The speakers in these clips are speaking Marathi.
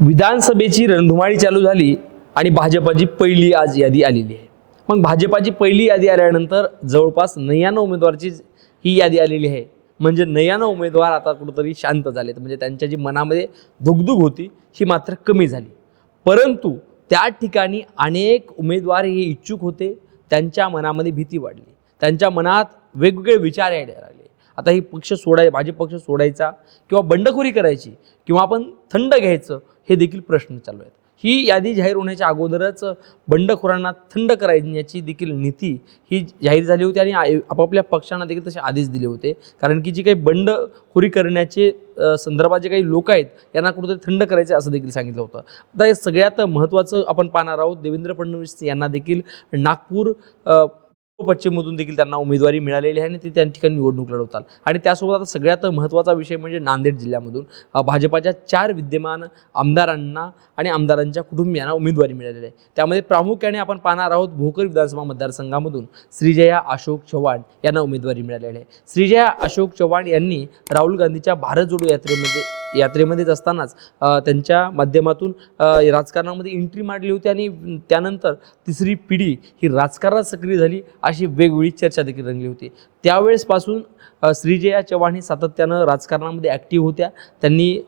विधानसभेची रणधुमाळी चालू झाली आणि भाजपाची पहिली आज यादी आलेली आहे। मग भाजपाची पहिली यादी आल्यानंतर जवळपास 99 उमेदवारांची ही यादी आलेली आहे। म्हणजे 99 उमेदवार आता कुठेतरी शांत झालेत, म्हणजे त्यांच्या जी मनामध्ये धुगधुग होती ही मात्र कमी झाली। परंतु त्या ठिकाणी अनेक उमेदवार हे इच्छुक होते, त्यांच्या मनामध्ये भीती वाढली, त्यांच्या मनात वेगवेगळे विचार यायला लागले। आता ही पक्ष भाजप पक्ष सोडायचा किंवा बंडखोरी करायची किंवा आपण थंड घ्यायचं, हे देखील प्रश्न चालू आहेत। ही यादी जाहीर होण्याच्या अगोदरच बंडखोरांना थंड करायची देखील नीती ही जाहीर झाली होती आणि आपापल्या पक्षांना देखील तसे आदेश दिले होते। कारण की जी काही बंडखोरी करण्याचे संदर्भात जे काही लोक आहेत यांना कुठेतरी थंड करायचे असं देखील सांगितलं होतं। आता हे सगळ्यात महत्त्वाचं आपण पाहणार आहोत, देवेंद्र फडणवीस यांना देखील नागपूर पश्चिममधून देखील त्यांना उमेदवारी मिळालेली आहे आणि ते त्या ठिकाणी निवडणूक लढवतात। आणि त्यासोबत आता सगळ्यात महत्त्वाचा विषय म्हणजे नांदेड जिल्ह्यामधून भाजपाच्या 4 विद्यमान आमदारांना आणि आमदारांच्या कुटुंबियांना उमेदवारी मिळालेली आहे। त्यामध्ये प्रामुख्याने आपण पाहणार आहोत भोकर विधानसभा मतदारसंघामधून श्रीजया अशोक चव्हाण यांना उमेदवारी मिळालेली आहे। श्रीजया अशोक चव्हाण यांनी राहुल गांधीच्या भारत जोडो यात्रेमध्येच असतानाच त्यांच्या माध्यमातून राजकारणामध्ये एंट्री मारली होती आणि त्यानंतर तिसरी पिढी ही राजकारणात सक्रिय झाली अशी वेगवेगळी चर्चा देखील रंगली होती। त्यावेळेसपासून श्रीजया चव्हाण ही सातत्यानं राजकारणामध्ये ॲक्टिव्ह होत्या। त्यांनी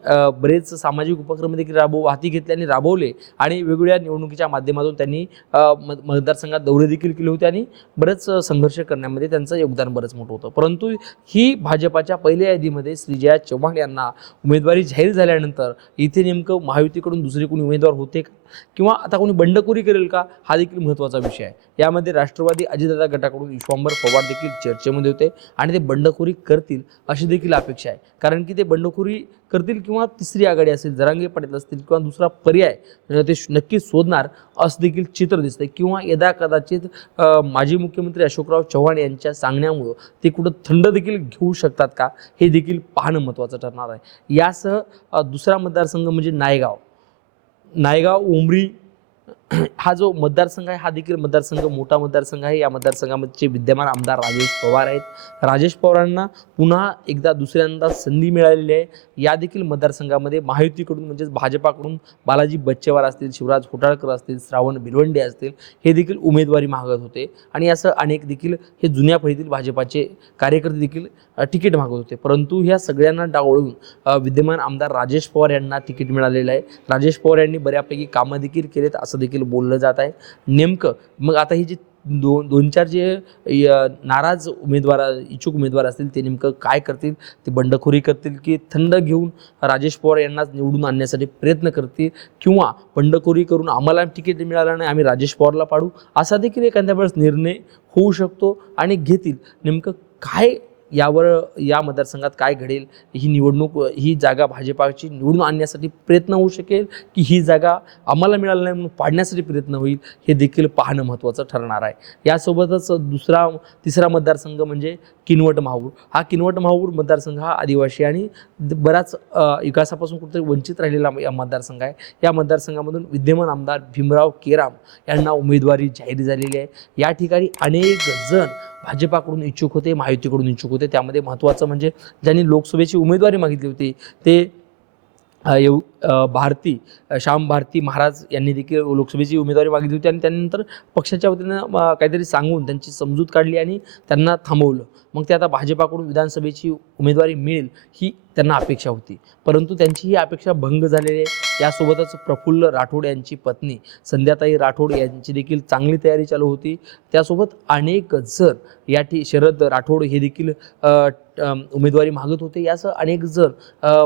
बरेच सामाजिक उपक्रम देखील हाती घेतले आणि राबवले आणि वेगवेगळ्या निवडणुकीच्या माध्यमातून त्यांनी मतदारसंघात दौरे देखील केले होते आणि बरेच संघर्ष करण्यामध्ये त्यांचं योगदान बरंच मोठं होतं। परंतु ही भाजपाच्या पहिल्या यादीमध्ये श्रीजया चव्हाण यांना उमेदवारी जाहीर झाल्यानंतर इथे नेमकं महायुतीकडून दुसरे कोणी उमेदवार होते का किंवा आता कोणी बंडखोरी करेल का, हा देखील महत्त्वाचा विषय आहे। यामध्ये राष्ट्रवादी अजितदादा गटाकडून विश्वांबर पवार देखील चर्चेमध्ये होते आणि ते बंडखोरी करतील अशी देखील अपेक्षा आहे। कारण की ते बंडखोरी करतील किंवा तिसरी आघाडी असेल, जरांगे पाटील असतील किंवा दुसरा पर्याय ते नक्कीच शोधणार असं देखील चित्र दिसतंय। किंवा यदा कदाचित माजी मुख्यमंत्री अशोकराव चव्हाण यांच्या सांगण्यामुळं ते कुठं थंड देखील घेऊ शकतात का, हे देखील पाहणं महत्त्वाचं ठरणार आहे। यासह दुसरा मतदारसंघ म्हणजे नायगाव उमरी हा जो मतदारसंघ आहे, हा देखील मतदारसंघ मोठा मतदारसंघ आहे। या मतदारसंघाचे विद्यमान आमदार राजेश पवार आहेत। राजेश पवारांना पुन्हा एकदा दुसऱ्यांदा संधी मिळालेली आहे। या देखील मतदारसंघामध्ये महायुतीकडून म्हणजेच भाजपाकडून बालाजी बच्चेवार असतील, शिवराज होटाळकर असतील, श्रावण भिलवंडे असतील, हे देखील उमेदवारी मागत होते आणि असं अनेक देखील हे जुन्या फळीतील भाजपाचे कार्यकर्ते देखील तिकीट मागत होते। परंतु ह्या सगळ्यांना डावळून विद्यमान आमदार राजेश पवार यांना तिकीट मिळालेलं आहे। राजेश पवार यांनी बऱ्यापैकी कामं देखील केलेत असं देखील बोललं जात आहे। नेमकं मग आता ही जी दोन चार जे नाराज इच्छुक उमेदवार असतील ते नेमकं काय करतील, ते बंडखोरी करतील की थंड घेऊन राजेश पवार यांना निवडून आणण्यासाठी प्रयत्न करतील किंवा बंडखोरी करून आम्हाला तिकीट मिळालं नाही आम्ही राजेश पवारला पाडू, असा देखील एखाद्या वेळेस निर्णय होऊ शकतो आणि घेतील। नेमकं काय यावर या मतदारसंघात काय घडेल, ही निवडणूक ही जागा भाजपाची निवडून आणण्यासाठी प्रयत्न होऊ शकेल की ही जागा आम्हाला मिळाली नाही म्हणून पाडण्यासाठी प्रयत्न होईल, हे देखील पाहणं महत्त्वाचं ठरणार आहे। यासोबतच तिसरा मतदारसंघ म्हणजे किनवट माहूर। हा किनवट माहूर मतदारसंघ हा आदिवासी आणि बराच विकासापासून कुठेतरी वंचित राहिलेला या मतदारसंघ आहे। या मतदारसंघामधून विद्यमान आमदार भीमराव केराम यांना उमेदवारी जाहीर झालेली आहे। या ठिकाणी अनेक जण भाजपाकडून इच्छुक होते, महायुतीकडून इच्छुक होते। त्यामध्ये महत्त्वाचं म्हणजे ज्यांनी लोकसभेची उमेदवारी मागितली होती ते श्याम भारती महाराज यांनी देखील लोकसभेची उमेदवारी मागितली होती आणि त्यानंतर पक्षाच्या वतीनं काहीतरी सांगून त्यांची समजूत काढली आणि त्यांना थांबवलं। मग ते आता भाजपाकडून विधानसभेची उमेदवारी मिळेल ही त्यांना अपेक्षा होती, परंतु त्यांची ही अपेक्षा भंग झालेली आहे। यासोबतच प्रफुल्ल राठोड यांची पत्नी संध्याताई राठोड यांची देखील चांगली तयारी चालू होती। त्यासोबत अनेक जण शरद राठोड हे देखील उमेदवारी मागत होते। यासह अनेक जण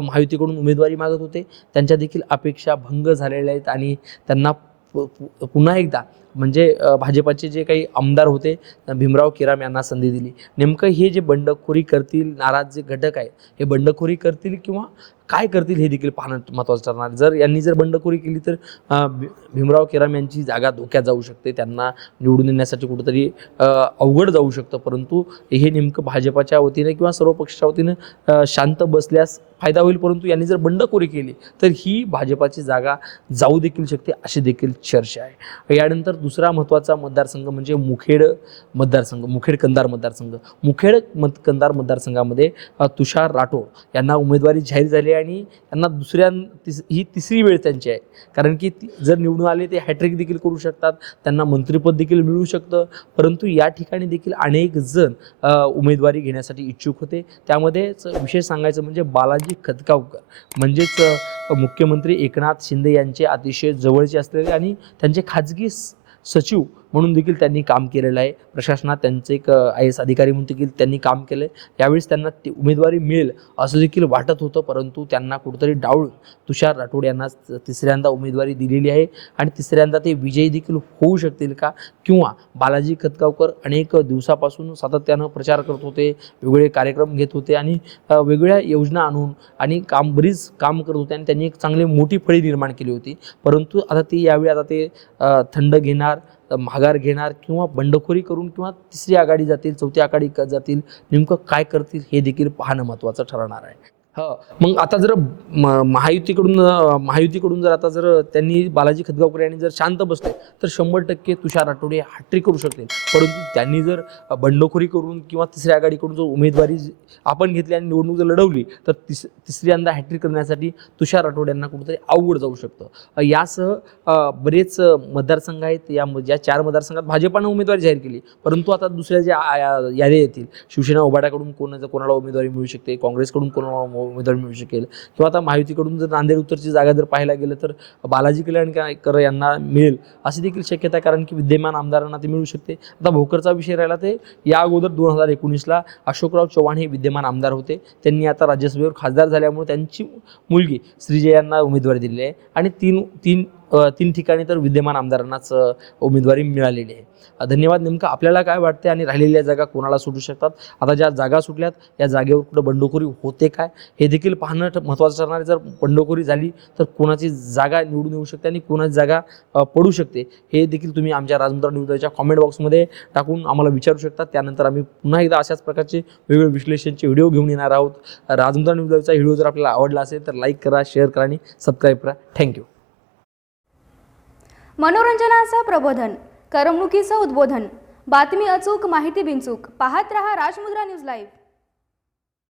महायुतीकडून उमेदवारी मागत होते, त्यांच्या देखील अपेक्षा भंग झालेल्या आहेत आणि त्यांना पुन्हा एकदा म्हणजे भाजपाचे जे काही आमदार होते भीमराव केराम यांना संधी दिली। नेमकं हे जे बंडखोरी करतील, नाराज जे घटक आहेत हे बंडखोरी करतील किंवा काय करतील, हे देखील पाहणं महत्त्वाचं ठरणार। यांनी जर बंडखोरी केली तर भीमराव केराम यांची जागा धोक्यात जाऊ शकते, त्यांना निवडून येण्यासाठी कुठेतरी अवघड जाऊ शकतं। परंतु हे नेमकं भाजपाच्या वतीने किंवा सर्व पक्षाच्या वतीनं शांत बसल्यास फायदा होईल, परंतु यांनी जर बंडखोरी केली तर ही भाजपाची जागा जाऊ देखील शकते अशी देखील चर्चा आहे। यानंतर दुसरा महत्त्वाचा मतदारसंघ म्हणजे मुखेड मतदारसंघ, मुखेड कंधार मतदारसंघ. कंधार मतदारसंघामध्ये तुषार राठोड यांना उमेदवारी जाहीर झाली आणि यांना ही तिसरी वेळ त्यांची आहे. कारण की जर निवडून आले ते हॅट्रिक देखील करू शकतात, त्यांना मंत्रिपद देखील मिळू शकतं. परंतु या ठिकाणी देखील अनेक जण उमेदवारी घेण्यासाठी इच्छुक होते. त्यामध्येच विशेष सांगायचं म्हणजे बालाजी खतगावकर म्हणजेच मुख्यमंत्री एकनाथ शिंदे यांचे अतिशय जवळचे असलेले आणि त्यांचे खाजगी सचिव म्हणून देखील त्यांनी काम केलेलं आहे. प्रशासनात त्यांचे एक IAS अधिकारी म्हणून देखील त्यांनी काम केलं आहे. यावेळेस त्यांना उमेदवारी मिळेल असं देखील वाटत होतं, परंतु त्यांना कुठंतरी डावलून तुषार राठोड यांना तिसऱ्यांदा उमेदवारी दिलेली आहे आणि तिसऱ्यांदा ते विजयी देखील होऊ शकतील का, किंवा बालाजी खतगावकर अनेक दिवसापासून सातत्यानं प्रचार करत होते, वेगवेगळे कार्यक्रम घेत होते आणि वेगवेगळ्या योजना आणून आणि बरीच काम करत होते आणि त्यांनी एक चांगली मोठी फळी निर्माण केली होती. परंतु आता ते यावेळी ते थंड घेणार, माघार घेणार किंवा बंडखोरी करून किंवा तिसरी आघाडी जातील, चौथी आघाडी जातील, नेमकं काय करतील हे देखील पाहणं महत्त्वाचं ठरणार आहे. मग आता जर महायुतीकडून जर आता जर त्यांनी बालाजी खतगावकर यांनी जर शांत बसले तर 100% तुषार राठोड हे हॅट्रिक करू शकतील. परंतु त्यांनी जर बंडखोरी करून किंवा तिसऱ्या आघाडीकडून जर उमेदवारी आपण घेतली आणि निवडणूक जर लढवली तर तिसऱ्यांदा हॅट्रिक करण्यासाठी तुषार राठोड यांना कुठेतरी अवघड जाऊ शकतं. यासह बरेच मतदारसंघ आहेत. या 4 मतदारसंघात भाजपानं उमेदवारी जाहीर केली, परंतु आता दुसऱ्या ज्या याद्या येतील, शिवसेना उभाटाकडून कोणाला उमेदवारी मिळू शकते, काँग्रेसकडून कोणाला उमेदवारी मिळू शकेल, किंवा आता महायुतीकडून जर नांदेड उत्तरची जागा जर पाहायला गेलं तर बालाजी कल्याणकर यांना मिळेल अशी देखील शक्यता आहे. कारण की विद्यमान आमदारांना ते मिळू शकते. आता भोकरचा विषय राहिला, ते या अगोदर 2019ला अशोकराव चव्हाण हे विद्यमान आमदार होते. त्यांनी आता राज्यसभेवर खासदार झाल्यामुळे त्यांची मुलगी श्रीजया यांना उमेदवारी दिलेली आहे आणि तीन ठिकाणी तर विद्यमान आमदारांनाच उमेदवारी मिळालेली आहे. धन्यवाद. नेमकं आपल्याला काय वाटते आणि राहिलेल्या जागा कोणाला सुटू शकतात? आता ज्या जागा सुटल्यात या जागेवर कुठं बंडखोरी होते काय हे देखील पाहणं महत्त्वाचं ठरणार आहे. जर बंडखोरी झाली तर कोणाची जागा निवडून येऊ शकते आणि कोणाची जागा पडू शकते हे देखील तुम्ही आमच्या राजमुद्रा न्यूजच्या कॉमेंट बॉक्समध्ये टाकून आम्हाला विचारू शकता. त्यानंतर आम्ही पुन्हा एकदा अशाच प्रकारचे वेगवेगळे विश्लेषणचे व्हिडिओ घेऊन येणार आहोत. राजमुद्रा न्यूजचा व्हिडिओ जर आपल्याला आवडला असेल तर लाईक करा, शेअर करा आणि सबस्क्राईब करा. थँक्यू. मनोरंजनाचं प्रबोधन, करमणुकीचं उद्बोधन, बातमी अचूक, माहिती बिनचूक. पाहत रहा राजमुद्रा न्यूज लाईव्ह.